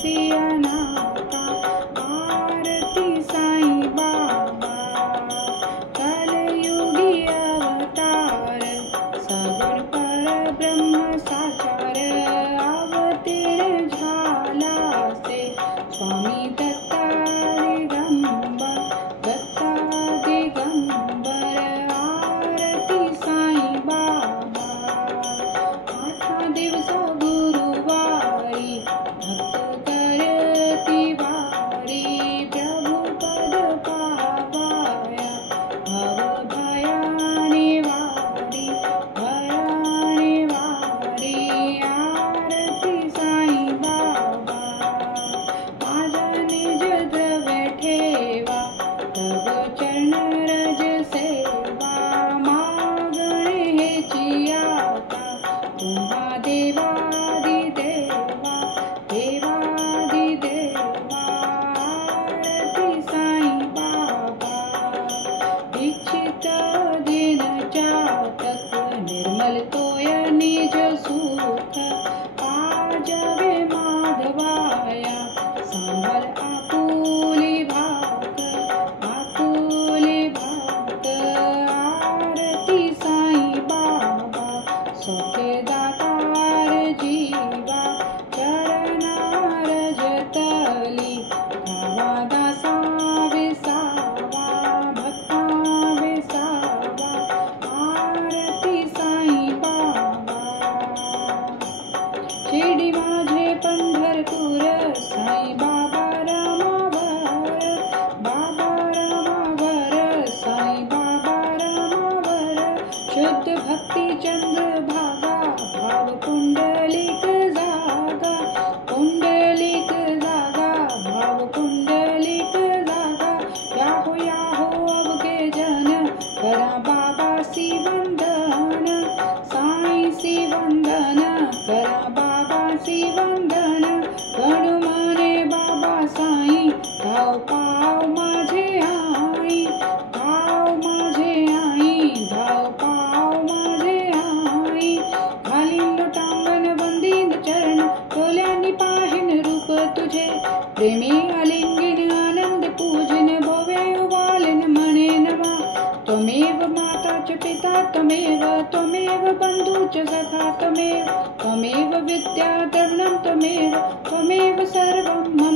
सियानाथा आरती साईं बाबा कलयुगी अवतार सगुण परब्रह्म साकार अवतीर्ण झाला से स्वामी दत्ता दिगंबर आरती साईं बाबा आठा दिवस गुरुवारी भक्त करती वारी प्रभु पद पावाया भव भयाने वारी आरती साईं बाबा माझा निज द्रव्य ठेवा तव चरण रज सेवा मागणे हेची आता तुम्हा देवादिदेवा आरती साईं बाबा दीक्षित दिन चातक निर्मल तोय निज सुख पाजवे माधवाया सांभाळ आपुली भाक आरती साईं बाबा सौख्य दातार जीवा चरणार जतली धावा दासा विसावा भक्ता विसावा आरती साईं बाबा शिर्डी माझे पंढरपूर साईं बाबा रामावर साईं बाबा रामावर शुद्ध भक्ती चंद्रभागा भाव कुंडलिक जागा भाव कुंडलिक जागा याहो अवघे जन करा बाबासी वंदन साईंसी वंदन करा बाबासी वंदन गणुमाने बाबा साईं धाव पाव माझे आई धाव पाव माझे आई घालीन लोटांगण वंदीन चरण डोल्यांनी पाहिन रूप तुझे प्रेमी आलिंगन आनंद पूजन भोवे उवालन म्हणे नवा त्वमेव माता च पिता त्वमेव बंधू च सखा त्वमेव विद्या द्रविणं त्वमेव सर्वं मम